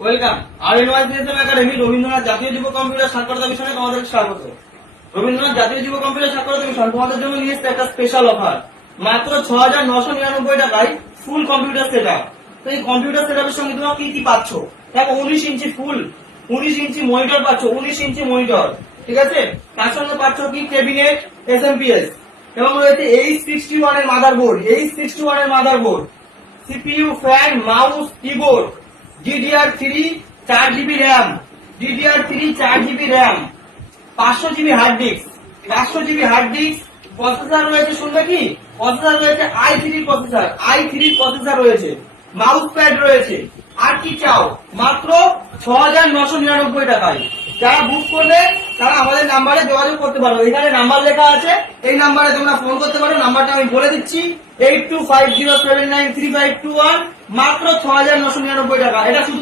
Welcome RNYCSM academy Rabindranath জাতীয় যুব computer সাক্ষরতা মিশনে তোমাদের স্বাগত। রবীন্দ্রনাথ জাতীয় যুব কম্পিউটার সাক্ষরতা মিশন তোমাদের জন্য নিয়ে এসেছে একটা স্পেশাল অফার। মাত্র ৬৯৯৯ টাকায় ফুল কম্পিউটার সেটআপ। তো এই কম্পিউটার সেটআপের সঙ্গে তোমরা কি কি পাচ্ছ? দেখো 19 ইঞ্চি ফুল 19 ইঞ্চি মনিটর পাচ্ছ, 19 ইঞ্চি মনিটর, ঠিক আছে। তার সঙ্গে পাচ্ছ কি ক্যাবিনেট SMPS এবং রয়েছে H61 এর মাদারবোর্ড, H61 এর motherboard, CPU, fan, mouse, keyboard, DDR3 4GB RAM, DDR3 4GB RAM, 500GB hard disk, 500GB hard disk, processor রয়েছে, শুনবে কি প্রসেসর রয়েছে i3 প্রসেসর, i3 প্রসেসর রয়েছে, মাউস প্যাড রয়েছে। আর কি চাও? মাত্র ৬৯৯৯ টাকায়। যারা বুক করবে তারা আমাদের নাম্বারে যোগাযোগ করতে পারো। এখানে নাম্বার লেখা আছে, এই নাম্বারে তোমরা ফোন করতে পারো। নাম্বারটা আমি বলে দিচ্ছি 8250793521। মাত্র ৬৯৯৯ টাকা। এটা শুধু